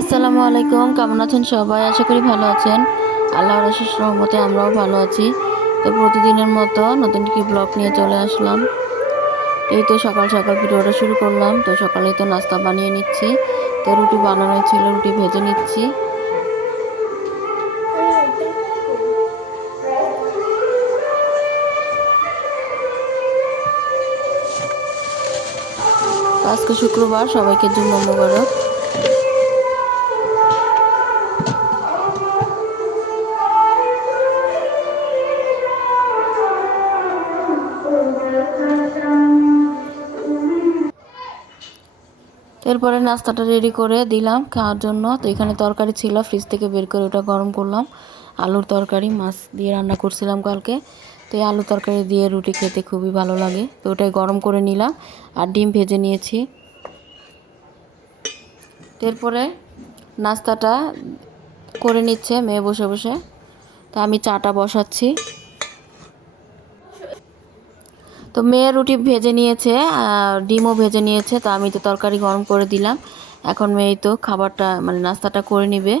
আসসালামু আলাইকুম, কেমন আছেন সবাই? আশা করি ভালো আছেন। আল্লাহর অশেষ রহমতে আমরাও ভালো আছি। তো প্রতিদিনের মতো নতুন একটি ব্লগ নিয়ে চলে আসলাম। এই তো সকাল সকাল ভিডিওটা শুরু করলাম। তো সকালেই তো নাস্তা বানিয়ে নিচ্ছি। তো রুটি বানানো ছিল, রুটি ভেজে নিচ্ছি। তো আজকে শুক্রবার, সবাইকে জুম্মা মোবারক। এরপরে নাস্তাটা রেডি করে দিলাম খাওয়ার জন্য। তো এখানে তরকারি ছিল, ফ্রিজ থেকে বের করে ওটা গরম করলাম। আলুর তরকারি, মাছ দিয়ে রান্না করছিলাম কালকে। তো এই আলু তরকারি দিয়ে রুটি খেতে খুবই ভালো লাগে। তো ওটাই গরম করে নিলাম আর ডিম ভেজে নিয়েছি। এরপরে নাস্তাটা করে নিচ্ছে মেয়ে বসে বসে। তো আমি চাটা বসাচ্ছি। তো মেয়ে রুটি ভেজে নিয়েছে আর ডিমও ভেজে নিয়েছে। তো আমি তো তরকারি গরম করে দিলাম। এখন মেয়ে তো খাবারটা মানে নাস্তাটা করে নিবে।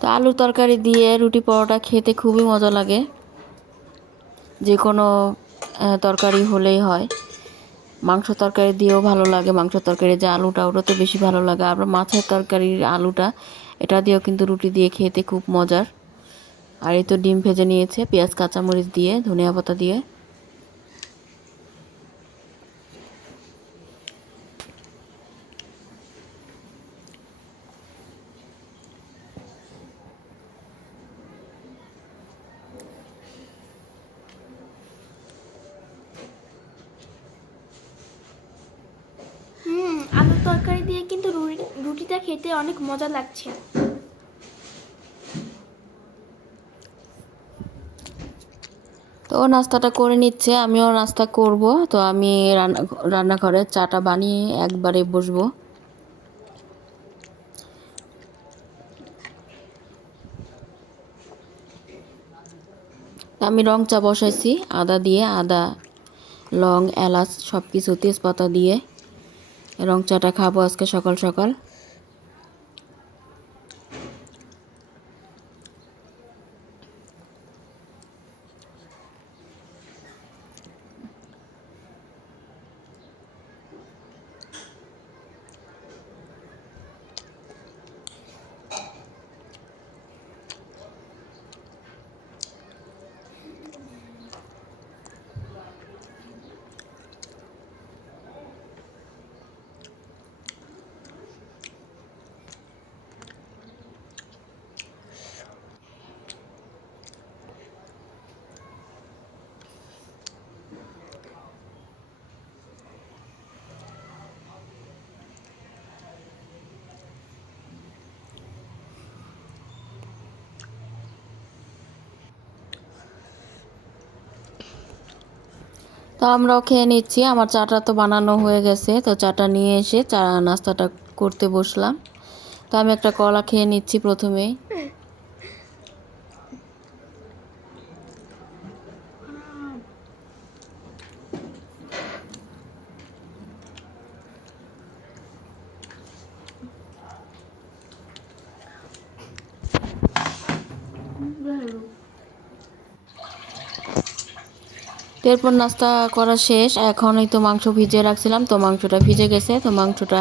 তো আলুর তরকারি দিয়ে রুটি পরোটা খেতে খুবই মজা লাগে। যে কোনো তরকারি হলেই হয়। মাংস তরকারি দিয়েও ভালো লাগে। মাংস তরকারি যে আলুটা, ওটাতে বেশি ভালো লাগে। আবার মাছের তরকারির আলুটা, এটা দিয়েও কিন্তু রুটি দিয়ে খেতে খুব মজার। আর এই তো ডিম ভেজে নিয়েছে পেঁয়াজ কাঁচামরিচ দিয়ে, ধনিয়া পাতা দিয়ে। আলুর তরকারি দিয়ে কিন্তু রুটিটা খেতে অনেক মজা লাগছে। তো ও নাস্তাটা করে নিচ্ছে, আমিও নাস্তা করব। তো আমি রান্নাঘরে চাটা বানিয়ে একবারে বসবো। আমি রং চা বসাইছি আদা দিয়ে, আদা, লং, এলাচ সব কিছু তেজপাতা দিয়ে রং চাটা খাবো আজকে সকাল সকাল। তো আমরাও খেয়ে নিচ্ছি। আমার চাটা তো বানানো হয়ে গেছে। তো চাটা নিয়ে এসে চা নাস্তাটা করতে বসলাম। তো আমি একটা কলা খেয়ে নিচ্ছি প্রথমেই। এরপর নাস্তা করা শেষ। এখনই তো মাংস ভিজিয়ে রাখছিলাম, তো মাংসটা ভিজে গেছে। তো মাংসটা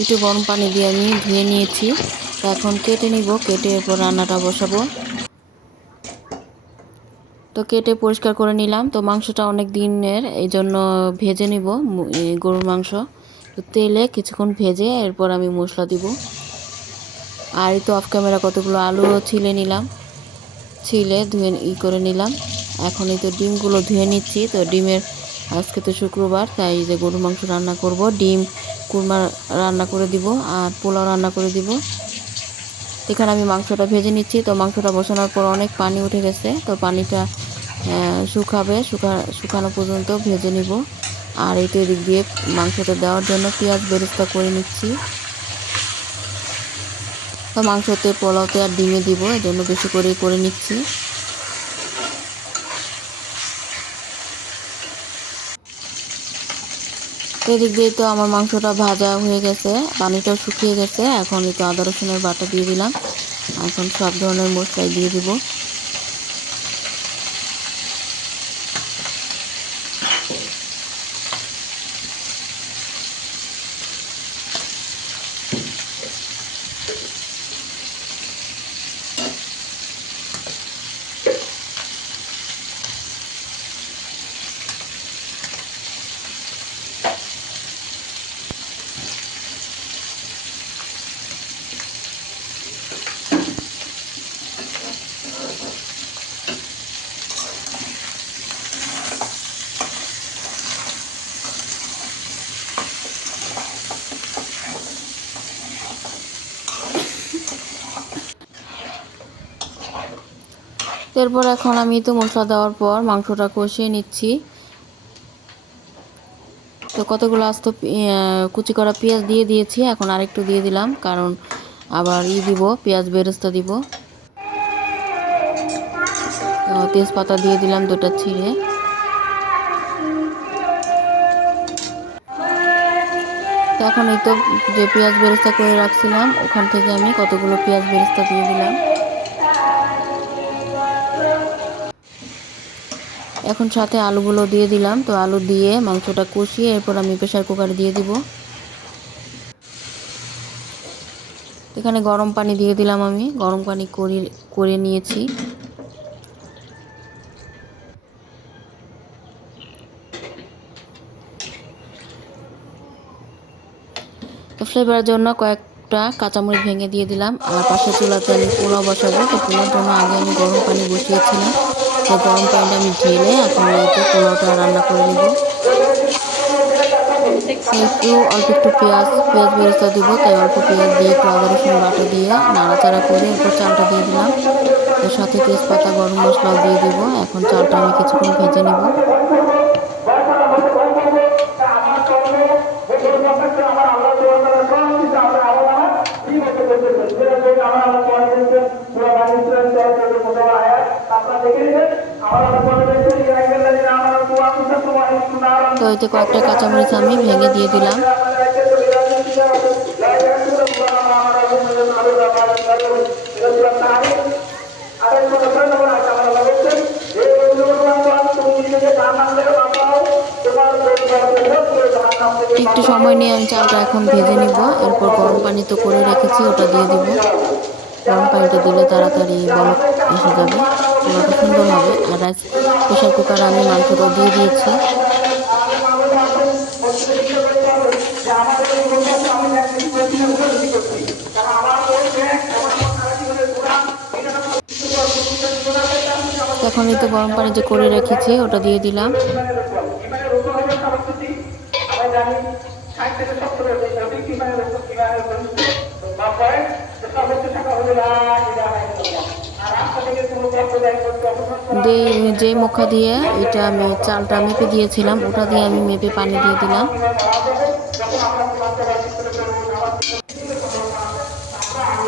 একটু গরম পানি দিয়ে আমি ধুয়ে নিয়েছি। তো এখন কেটে নিব, কেটে এরপর রান্নাটা বসাবো। তো কেটে পরিষ্কার করে নিলাম। তো মাংসটা অনেক দিনের, এই জন্য ভেজে নিব গরুর মাংস। তো তেলে কিছুক্ষণ ভেজে এরপর আমি মশলা দিব। আর এই তো অফ ক্যামেরা কতগুলো আলুও ছিলে নিলাম, ছিলে ধুয়ে করে নিলাম। এখন এই তো ডিমগুলো ধুয়ে নিচ্ছি। তো ডিমের আজকে তো শুক্রবার, তাই যে গরুর মাংস রান্না করব, ডিম কুরমা রান্না করে দিব আর পোলাও রান্না করে দিব। এখানে আমি মাংসটা ভেজে নিচ্ছি। তো মাংসটা বসানোর পর অনেক পানি উঠে গেছে। তো পানিটা শুকানো পর্যন্ত ভেজে নিব। আর এই তো এদিক দিয়ে মাংসটা দেওয়ার জন্য পেঁয়াজ বেরেস্তা করে নিচ্ছি। তো মাংসতে, পোলাওতে আর ডিমে দিব, এই জন্য বেশি করে নিচ্ছি। তো এদিক দিয়ে তো আমার মাংসটা ভাজা হয়ে গেছে, পানিটাও শুকিয়ে গেছে। এখন এই তো আদা রসুনের বাটা দিয়ে দিলাম। এখন সব ধরনের মশলাই দিয়ে দিব। এরপর এখন আমি তো মশলা দেওয়ার পর মাংসটা কষিয়ে নিচ্ছি। তো কতগুলো আস্ত কুচি করা পেঁয়াজ দিয়ে দিয়েছি, এখন আরেকটু দিয়ে দিলাম, কারণ আবার দিব, পেঁয়াজ বেরেস্তা দিব। তেজপাতা দিয়ে দিলাম 2টা ছিঁড়ে। তো এখন এই তো যে পেঁয়াজ বেরেস্তা করে রাখছিলাম, ওখান থেকে আমি কতগুলো পেঁয়াজ বেরেস্তা দিয়ে দিলাম। এখন সাথে আলুগুলো দিয়ে দিলাম। তো আলু দিয়ে মাংসটা কষিয়ে এরপর আমি প্রেসার কুকারে দিয়ে দিব। এখানে গরম পানি দিয়ে দিলাম, আমি গরম পানি করে নিয়েছি। তো ফ্লেভারের জন্য কয়েকটা কাঁচামরিচ ভেঙে দিয়ে দিলাম। আর পাশের চুলাতে আমি পোলাও বসাবো। তো পোলাওর জন্য আগে আমি গরম পানি বসিয়েছিলাম। তো গরম পানিটা আমি ঢেলে এখন এই তো পোলাওটা রান্না করে নেব। একটু অল্প একটু পেঁয়াজ বেরেস্তা দিব, তাই অল্প পেঁয়াজ দিয়ে একটু আদা রসুন বাটা দিয়ে নাড়াচাড়া করে এরপর চালটা দিয়ে দিলাম। এর সাথে তেজপাতা, গরম মশলাও দিয়ে দিব। এখন চালটা আমি কিছুক্ষণ ভেজে নেব। তো এতে কয়েকটা কাঁচামরিচ আমি ভেঙে দিয়ে দিলাম। একটু সময় নিয়ে আমি চালটা এখন ভেজে নিব। এরপর গরম পানি তো করে রেখেছি, ওটা দিয়ে দিব। গরম পানিটা দিলে তাড়াতাড়ি বলক এসে যাবে, পোলাওটা সুন্দর হবে। আর রাইস প্রেশার কুকারে আমি মাংসটা দিয়ে দিয়েছি। এখন এই তো গরম পানি যে করে রেখেছি ওটা দিয়ে দিলাম। যে মুখা দিয়ে এটা আমি চালটা মেপে দিয়েছিলাম, ওটা দিয়ে আমি মেপে পানি দিয়ে দিলাম।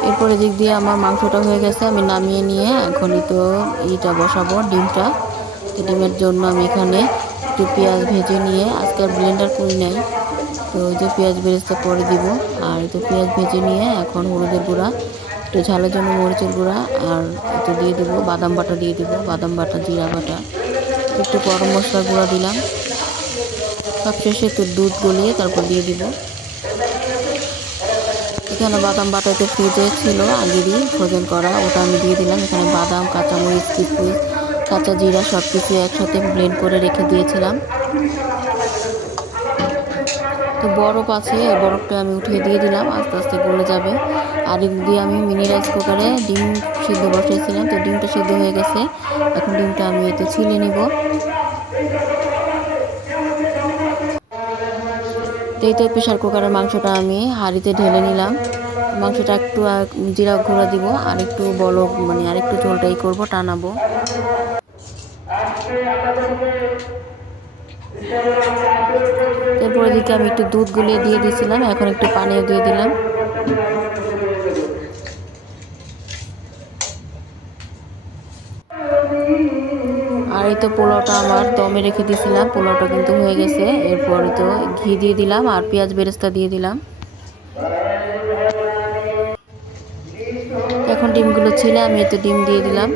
এরপরে দিক দিয়ে আমার মাংসটা হয়ে গেছে, আমি নামিয়ে নিয়ে এখনই তো এইটা বসাবো, ডিমটা। তো ডিমের জন্য আমি এখানে একটু পেঁয়াজ ভেজে নিয়ে, আজকে আর ব্লেন্ডার করি নাই, তো ওই যে পেঁয়াজ বেরেস্তা পরে দিব। আর তো পেঁয়াজ ভেজে নিয়ে এখন হলুদের গুঁড়া, একটু ঝালের জন্য মরিচের গুঁড়া, আর একটু দিয়ে দিব বাদাম বাটা, দিয়ে দিব বাদাম বাটা, জিরা বাটা, একটু গরম মশলার গুঁড়া দিলাম। সবশেষে একটু দুধ গলিয়ে তারপর দিয়ে দিব। এখানে বাদাম বাটা তো ফ্রিজে ছিল আগেরই ফ্রোজেন করা, ওটা আমি দিয়ে দিলাম। এখানে বাদাম, কাঁচামরিচ, কিশমিশ, কাঁচা জিরা সব কিছু একসাথে ব্লেন্ড করে রেখে দিয়েছিলাম। তো বরফ আছে, বরফটা আমি উঠিয়ে দিয়ে দিলাম, আস্তে আস্তে গলে যাবে। আর এদিক দিয়ে আমি মিনি রাইস কুকারে ডিম সিদ্ধ বসিয়েছিলাম, তো ডিমটা সিদ্ধ হয়ে গেছে। এখন ডিমটা আমি এতে ছিলে নিব। তো এই তো প্রেশার কুকারের মাংসটা আমি হাঁড়িতে ঢেলে নিলাম। মাংসটা একটু জিরা গুঁড়া দিব, আর একটু বলক মানে আর একটু ঝোলটাই করবো, টানাবো। তারপর এদিকে আমি একটু দুধ গুলিয়ে দিয়ে দিয়েছিলাম, এখন একটু পানিও দিয়ে দিলাম। আর এই তো পোলাওটা আমার দমে রেখে দিয়েছিলাম, পোলাওটা কিন্তু হয়ে গেছে। এরপরে তো ঘি দিয়ে দিলাম আর পেঁয়াজ বেরেস্তা দিয়ে দিলাম। এখন ডিমগুলো ছিলে আমি এই তো ডিম দিয়ে দিলাম।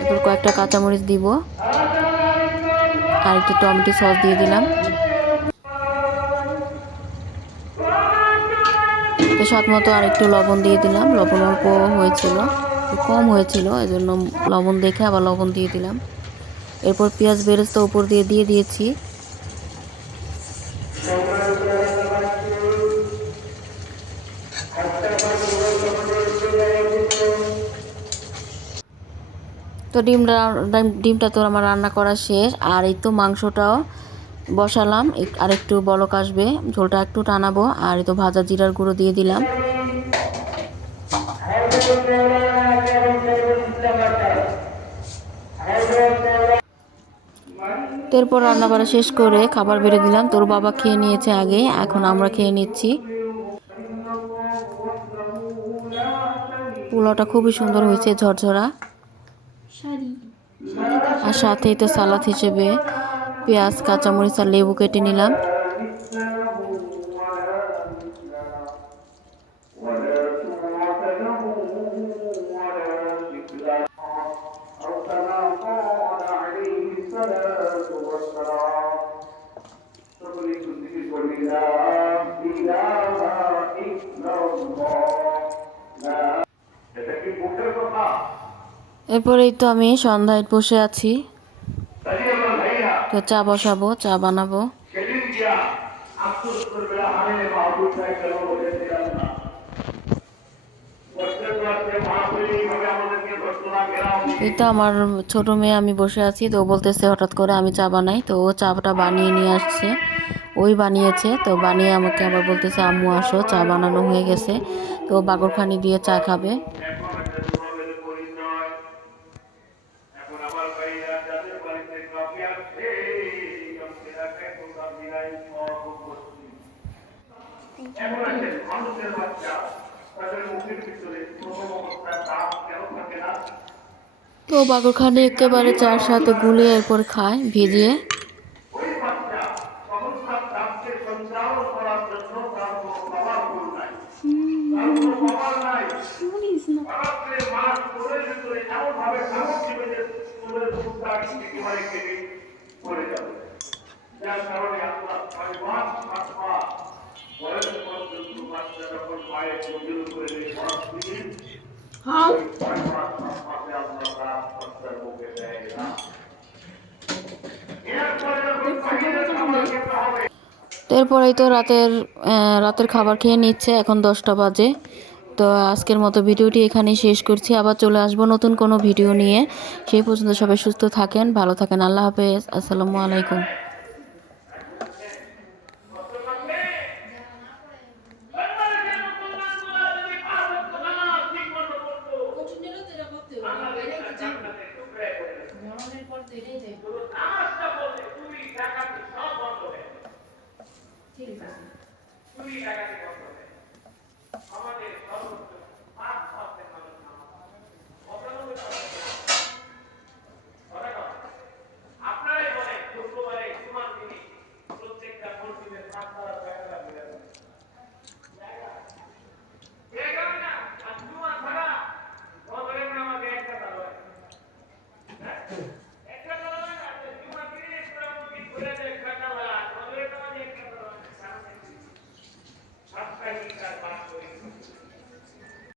এরপর কয়েকটা কাঁচামরিচ দিব আর একটু টমেটো সস দিয়ে দিলাম। তো স্বাদ মতো আর একটু লবণ দিয়ে দিলাম, লবণ অল্প হয়েছিল, একটু কম হয়েছিল, এজন্য লবণ দেখে আবার লবণ দিয়ে দিলাম। এরপর পেঁয়াজ বেরেস্তা উপর দিয়ে দিয়ে দিয়েছি। তো ডিমটা তো আমার রান্না করা শেষ। আর এই তো মাংসটাও বসালাম, আর একটু বলক আসবে, ঝোলটা একটু টানাবো। আর এই তো ভাজা জিরার গুঁড়ো দিয়ে দিলাম। এরপর রান্না বাড়া শেষ করে খাবার বেড়ে দিলাম। তোর বাবা খেয়ে নিয়েছে আগে, এখন আমরা খেয়ে নিচ্ছি। পোলাওটা খুবই সুন্দর হয়েছে, ঝরঝরা। আর সাথেই তো সালাদ হিসেবে পেঁয়াজ, কাঁচামরিচ আর লেবু কেটে নিলাম। এরপরেই তো আমি সন্ধ্যায় বসে আছি, তো চা বসাবো, চা বানাবো। এই তো আমার ছোট মেয়ে, আমি বসে আছি তো ও বলতেছে হঠাৎ করে আমি চা বানাই, তো ও চাটা বানিয়ে নিয়ে আসছে, ওই বানিয়েছে। তো বানিয়ে আমাকে আবার বলতেছে আম্মু আসো, চা বানানো হয়ে গেছে। তো বাগরখানি দিয়ে চা খাবে। তো বাগরখানি একেবারে চার সাথে গুলিয়ে এরপর খায় ভিজিয়ে। তো এরপরেই তো রাতের খাবার খেয়ে নিচ্ছে, এখন 10টা বাজে। তো আজকের মতো ভিডিওটি এখানেই শেষ করছি, আবার চলে আসবো নতুন কোনো ভিডিও নিয়ে। সেই পর্যন্ত সবাই সুস্থ থাকেন, ভালো থাকেন, আল্লাহ হাফেজ, আসসালামু আলাইকুম। ঠিক আছে।